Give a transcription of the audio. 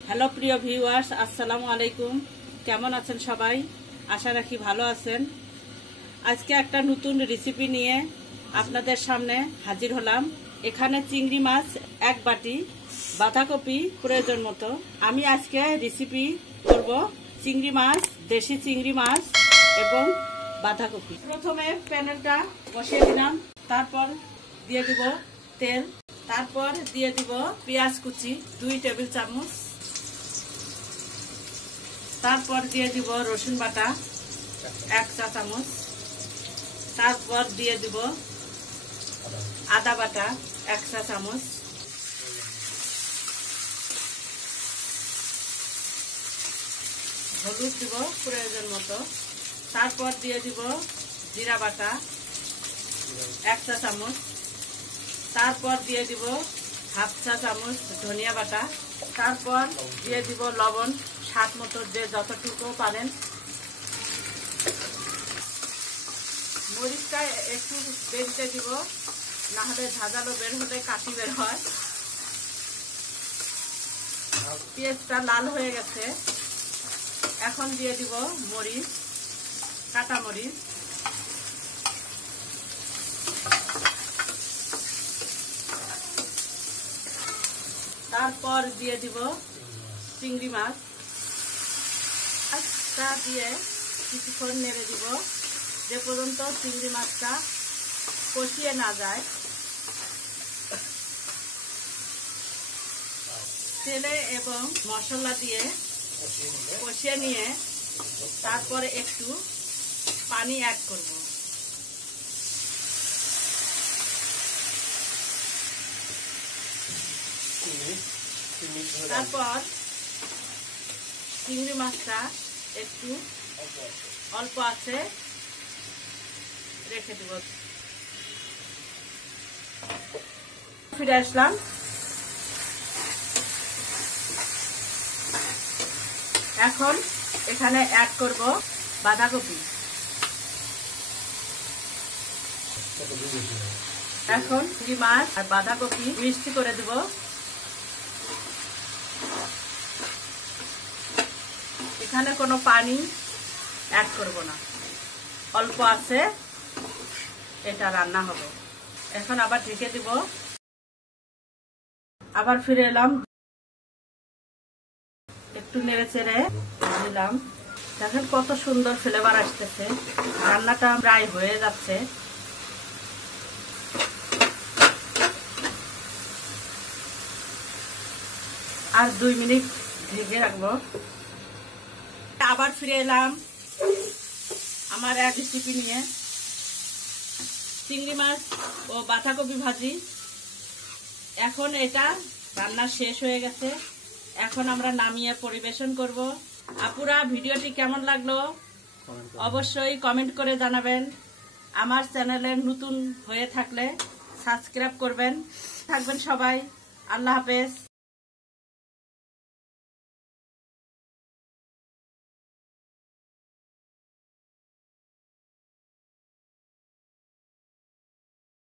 Hello প্রিয় viewers, আসসালামু আলাইকুম। কেমন আছেন সবাই? আশা রাখি ভালো আছেন। আজকে একটা নতুন রেসিপি নিয়ে আপনাদের সামনে হাজির হলাম। এখানে চিংড়ি মাছ এক বাটি, বাঁধাকপি প্রয়োজন মতো। আমি আজকে রেসিপি করব চিংড়ি মাছ, দেশি চিংড়ি মাছ এবং বাঁধাকপি। প্রথমে প্যানেলটা বসিয়ে দিলাম, তারপর দিয়ে দিব তেল, তারপর দিয়ে দিব পেঁয়াজ কুচি 2 টেবিল চামচ, তারপর দিয়ে দিব রসুন বাটা 1 চা চামচ, তারপর দিয়ে দিব আদা বাটা 1 চা চামচ, হলুদ দিব প্রয়োজন মতো, তারপর দিয়ে দিব জিরা বাটা 1 চা চামচ, তারপর দিয়ে দিব হাফ চা চামচ ধনিয়া বাটা, তারপর দিয়ে দিব লবণ স্বাদ মতো, যে যতটুকু পারেন। মরিচটা একটু বেরিয়ে দিব, না হলে ঝাঁঝালো বের হলে কাশি বের হয়। পেঁয়াজটা লাল হয়ে গেছে, এখন দিয়ে দিব মরিচ, কাটা মরিচ, তারপর দিয়ে দিব চিংড়ি মাছ দিয়ে কিছুক্ষণ নেড়ে দিব, যে পর্যন্ত চিংড়ি মাছটা কষিয়ে না যায়। তেলে এবং মশলা দিয়ে কষিয়ে নিয়ে তারপরে একটু পানি অ্যাড করব। তারপর চিংড়ি মাছটা একটু অল্প আছে রেখে দেব। ফিরে আসলাম। এখন এখানে অ্যাড করব বাঁধাকপি। এখন চিংড়ি মাছ আর বাঁধাকপি মিক্সড করে দেব। এখানে কোনো পানি অ্যাড করব না, অল্প আছে এটা রান্না হবে। এখন আবার ঢেকে দিব, আবার ফিরে এলাম, একটু নেড়ে চেড়ে দিলাম। দেখেন কত সুন্দর ফ্লেভার আসতেছে, রান্নাটা প্রায় হয়ে যাচ্ছে। আর 2 মিনিট ঢেকে রাখবো। আবার ফিরে এলাম আমার এক রেসিপি নিয়ে, চিংড়ি মাছ ও বাঁধাকপি ভাজি। এখন এটা রান্না শেষ হয়ে গেছে, এখন আমরা নামিয়ে পরিবেশন করব। আপুরা, ভিডিওটি কেমন লাগলো অবশ্যই কমেন্ট করে জানাবেন। আমার চ্যানেলে নতুন হয়ে থাকলে সাবস্ক্রাইব করবেন। থাকবেন সবাই। আল্লাহ হাফেজ।